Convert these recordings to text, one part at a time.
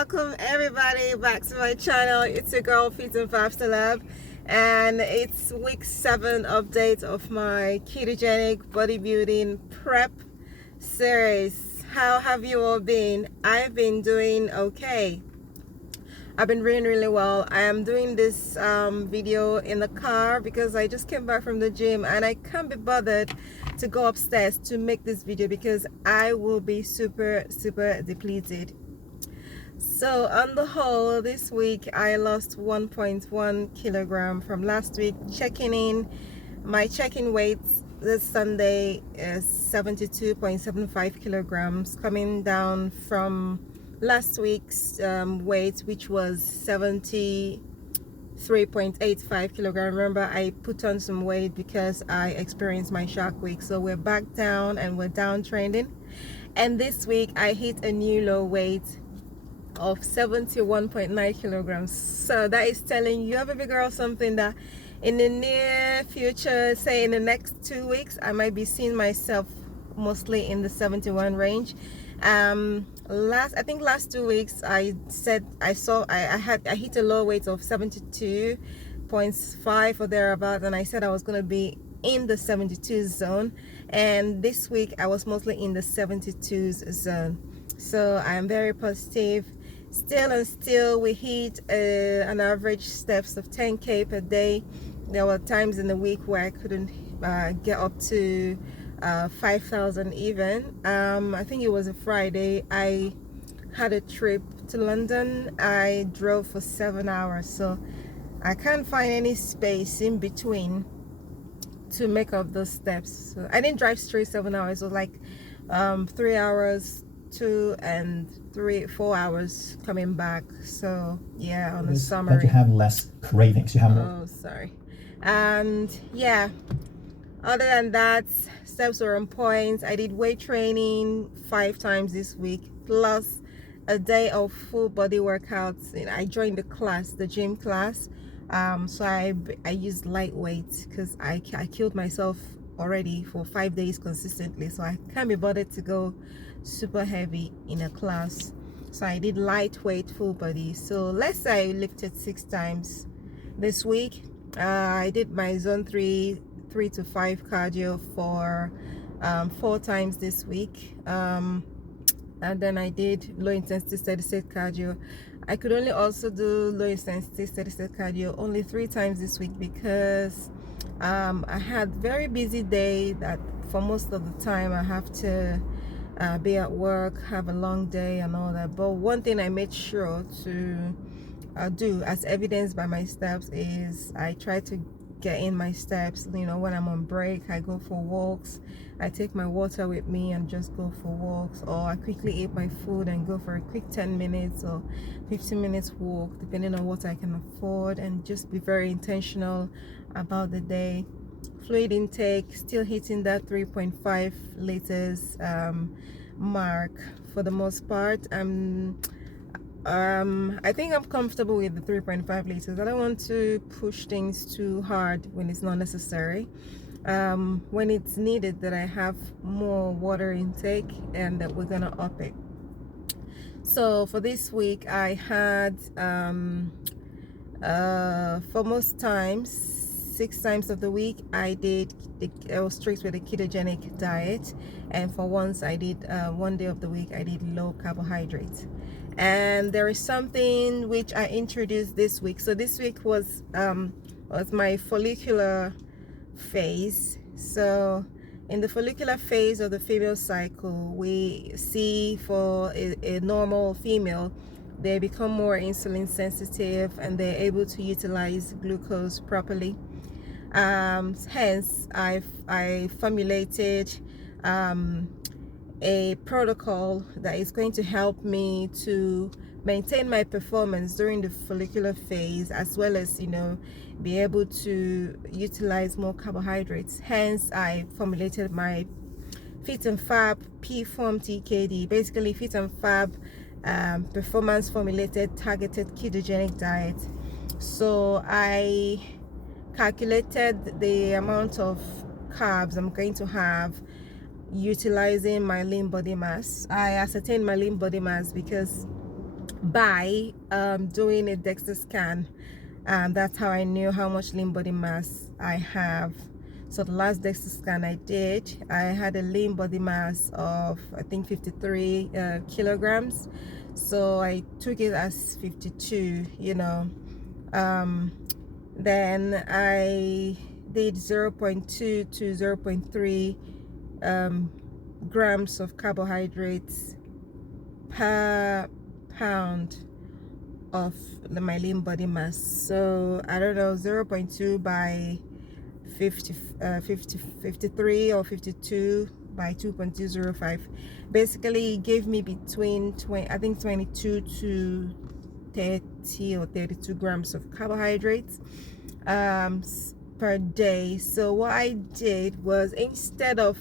welcome everybody back to my channel. It's your girl FITNFAB, and it's week 7 update of my ketogenic bodybuilding prep series. How have you all been? I've been doing okay. I've been really well. I am doing this video in the car because I just came back from the gym and I can't be bothered to go upstairs to make this video because I will be super depleted. So on the whole, this week I lost 1.1 kilogram from last week. Checking in, my check-in weight this Sunday is 72.75 kilograms, coming down from last week's weight, which was 73.85 kilogram. Remember, I put on some weight because I experienced my shark week, so we're back down and we're down trending. And this week I hit a new low weight of 71.9 kilograms. So that is telling you, baby girl, something that in the near future, say in the next 2 weeks, I might be seeing myself mostly in the 71 range. I think last 2 weeks I said I hit a low weight of 72.5 or thereabout, and I said I was going to be in the 72 zone, and this week I was mostly in the 72s zone. So I am very positive. Still we hit an average steps of 10k per day. There were times in the week where I couldn't get up to 5,000 even. I think it was a Friday. I had a trip to London. I drove for 7 hours, so I can't find any space in between to make up those steps. So I didn't drive straight 7 hours. It was like 3 hours, 2 and 4 hours coming back. So yeah, on the summary that you have less cravings, you have more. Oh, sorry. And yeah, other than that, steps were on point. I did weight training 5 times this week, plus a day of full body workouts. I joined the gym class. So I used lightweight because I killed myself already for 5 days consistently, so I can't be bothered to go super heavy in a class. So I did lightweight full body. So let's say I lifted 6 times this week. I did my zone 3 to 5 cardio for 4 times this week, and then I did low intensity steady state cardio. I could only also do low intensity steady state cardio only 3 times this week because I had very busy day that for most of the time I have to be at work, have a long day and all that. But one thing I made sure to do, as evidenced by my steps, is I try to get in my steps. When I'm on break, I go for walks. I take my water with me and just go for walks, or I quickly eat my food and go for a quick 10 minutes or 15 minutes walk, depending on what I can afford, and just be very intentional about the day. Fluid intake, still hitting that 3.5 liters mark for the most part. I think I'm comfortable with the 3.5 liters. I don't want to push things too hard when it's not necessary. When it's needed that I have more water intake, and that we're gonna up it. So for this week I had for most times, 6 times of the week, I was strict with a ketogenic diet, and for once I did 1 day of the week I did low carbohydrates. And there is something which I introduced this week. So this week was my follicular phase. So in the follicular phase of the female cycle, we see for a normal female, they become more insulin sensitive and they're able to utilize glucose properly. Hence I formulated a protocol that is going to help me to maintain my performance during the follicular phase, as well as be able to utilize more carbohydrates. Hence I formulated my FITNFAB P-FORM TKD, basically FITNFAB performance formulated targeted ketogenic diet. So I calculated the amount of carbs I'm going to have utilizing my lean body mass. I ascertained my lean body mass because by doing a DEXA scan. That's how I knew how much lean body mass I have. So the last DEXA scan I did, I had a lean body mass of I think 53 kilograms. So I took it as 52, you know. Then I did 0.2 to 0.3 grams of carbohydrates per pound of my lean body mass. So I don't know, 0.2 by 53 or 52 by 2.205. Basically it gave me between 22 to 30 or 32 grams of carbohydrates per day. So what I did was, instead of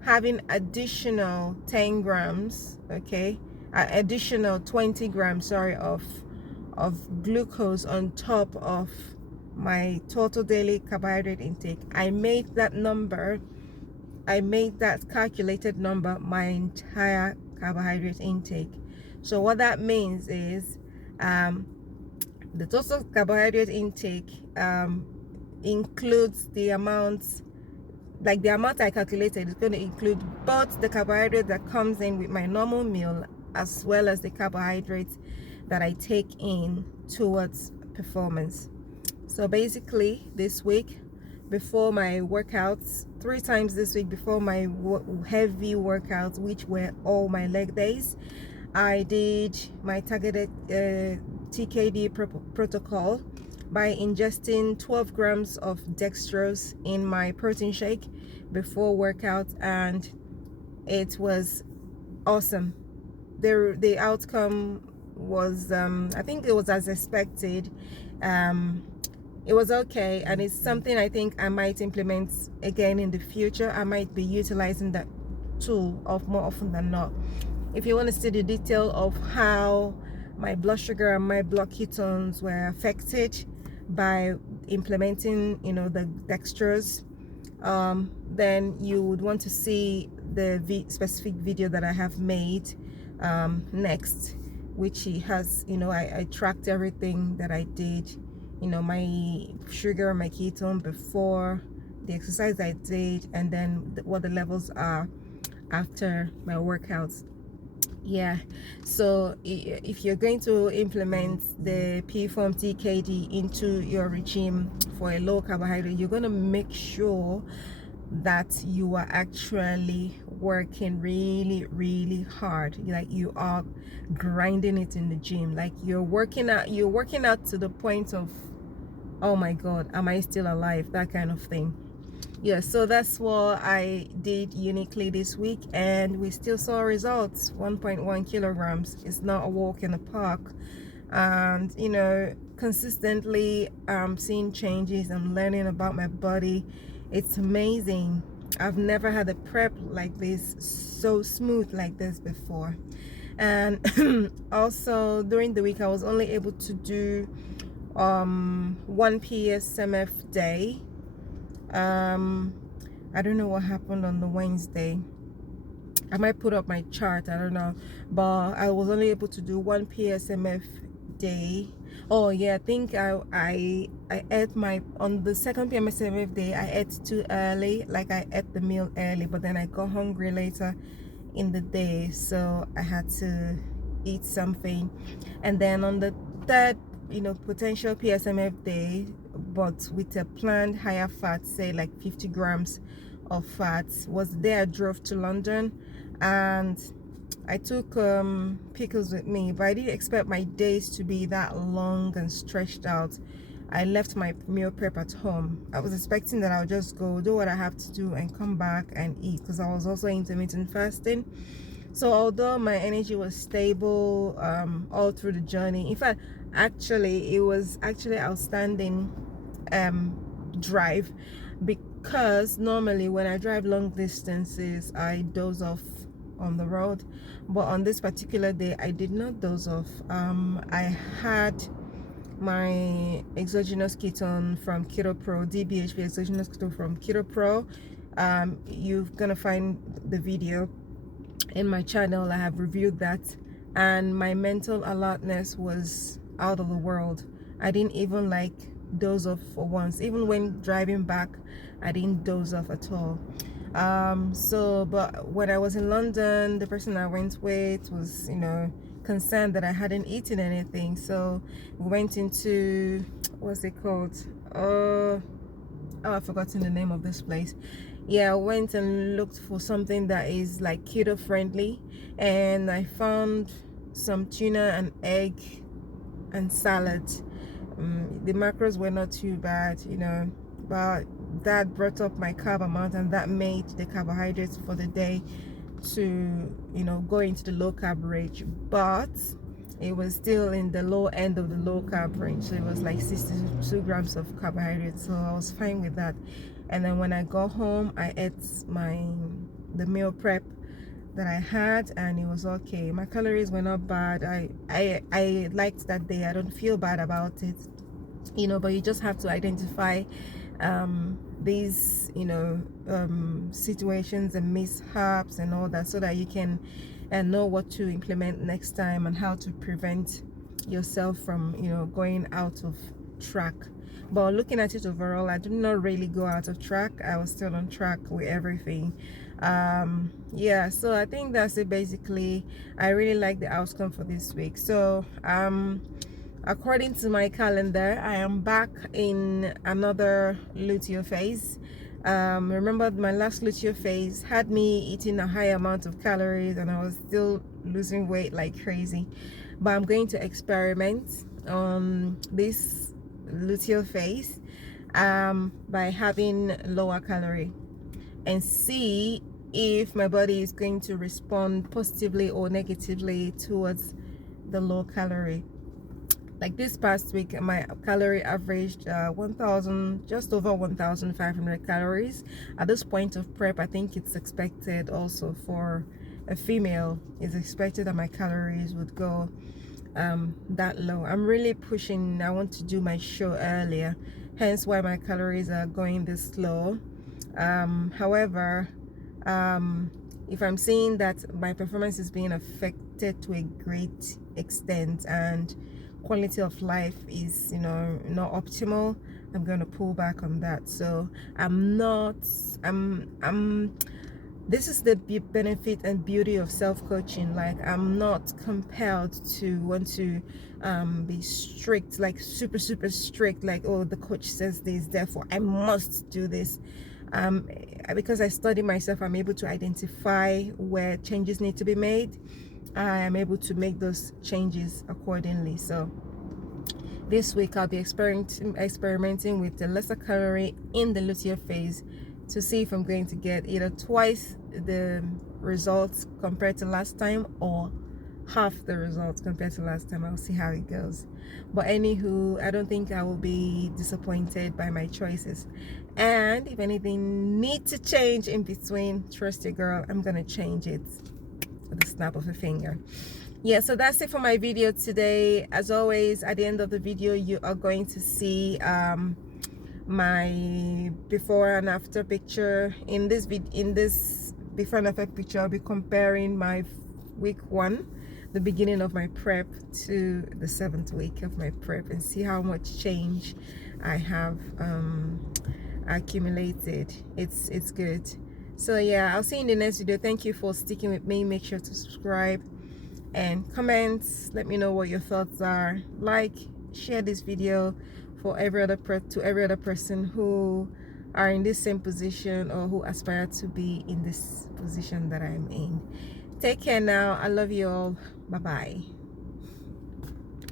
having additional 10 grams, okay, additional 20 grams, sorry, of glucose on top of my total daily carbohydrate intake, I made that calculated number my entire carbohydrate intake. So what that means is the total carbohydrate intake includes the amount, like the amount I calculated is going to include both the carbohydrate that comes in with my normal meal as well as the carbohydrates that I take in towards performance. So basically this week, before my workouts, 3 times this week before my heavy workouts, which were all my leg days, I did my targeted TKD protocol by ingesting 12 grams of dextrose in my protein shake before workout, and it was awesome. The outcome was I think it was as expected. It was okay, and it's something I think I might implement again in the future. I might be utilizing that tool more often than not. If you want to see the detail of how my blood sugar and my blood ketones were affected by implementing, you know, the dextrose, then you would want to see the specific video that I have made next, which has, you know, I tracked everything that I did, you know, my sugar, my ketone before the exercise I did, and then what the levels are after my workouts. Yeah, so if you're going to implement the P-FORM TKD into your regime for a low carbohydrate, you're going to make sure that you are actually working really hard, like you are grinding it in the gym, like you're working out to the point of, oh my god, am I still alive, that kind of thing. Yeah, so that's what I did uniquely this week, and we still saw results. 1.1 kilograms is not a walk in the park, and you know, consistently seeing changes. I'm learning about my body. It's amazing. I've never had a prep like this, so smooth like this before. And also during the week I was only able to do 1 PSMF day. I don't know what happened on the Wednesday. I might put up my chart, I don't know, but I was only able to do 1 PSMF day. Oh yeah, I think I ate on the second PSMF day I ate too early, like I ate the meal early, but then I got hungry later in the day, so I had to eat something. And then on the third, you know, potential PSMF day, but with a planned higher fat, say like 50 grams of fat, was the day I drove to London, and I took pickles with me, but I didn't expect my days to be that long and stretched out. I left my meal prep at home. I was expecting that I'll just go do what I have to do and come back and eat, because I was also intermittent fasting. So although my energy was stable all through the journey, in fact, actually it was actually outstanding drive, because normally when I drive long distances I doze off on the road, but on this particular day I did not doze off. I had my exogenous ketone from Keto Pro, DBHP exogenous ketone from Keto Pro. You're gonna find the video in my channel. I have reviewed that and my mental alertness was out of the world. I didn't even like doze off for once. Even when driving back, I didn't doze off at all. But when I was in London, the person I went with was, concerned that I hadn't eaten anything. So we went into, what's it called? I've forgotten the name of this place. Yeah, I went and looked for something that is like keto friendly, and I found some tuna and egg and salad. The macros were not too bad, but that brought up my carb amount, and that made the carbohydrates for the day to go into the low carb range, but it was still in the low end of the low carb range, so it was like 62 grams of carbohydrates, so I was fine with that. And then when I got home, I ate the meal prep that I had, and it was okay. My calories were not bad. I liked that day. I don't feel bad about it, but you just have to identify these situations and mishaps and all that, so that you can know what to implement next time and how to prevent yourself from going out of track. But looking at it overall, I did not really go out of track. I was still on track with everything. Yeah, so I think that's it. Basically, I really like the outcome for this week. So according to my calendar, I am back in another luteal phase. Remember, my last luteal phase had me eating a high amount of calories, and I was still losing weight like crazy. But I'm going to experiment on this luteal phase by having lower calorie, and see if my body is going to respond positively or negatively towards the low calorie. Like this past week, my calorie averaged 1,000, just over 1,500 calories. At this point of prep, I think it's expected also for a female, it's expected that my calories would go that low. I'm really pushing. I want to do my show earlier, hence why my calories are going this low. However, if I'm seeing that my performance is being affected to a great extent and quality of life is not optimal, I'm going to pull back on that. So this is the benefit and beauty of self-coaching. Like, I'm not compelled to want to be strict, like super strict, like, oh, the coach says this, therefore I must do this. Because I study myself, I'm able to identify where changes need to be made. I am able to make those changes accordingly. So this week I'll be experimenting with the lesser calorie in the luteal phase to see if I'm going to get either twice the results compared to last time or half the results compared to last time. I'll see how it goes. But anywho, I don't think I will be disappointed by my choices. And if anything needs to change in between, trust your girl, I'm gonna change it with the snap of a finger. Yeah, so that's it for my video today. As always, at the end of the video, you are going to see my before and after picture. In this before and after picture, I'll be comparing my week 1, the beginning of my prep, to the 7th week of my prep, and see how much change I have accumulated. It's good. So yeah, I'll see you in the next video. Thank you for sticking with me. Make sure to subscribe and comment. Let me know what your thoughts are. Like, share this video for every other person who are in this same position or who aspire to be in this position that I'm in. Take care now. I love you all. Bye bye.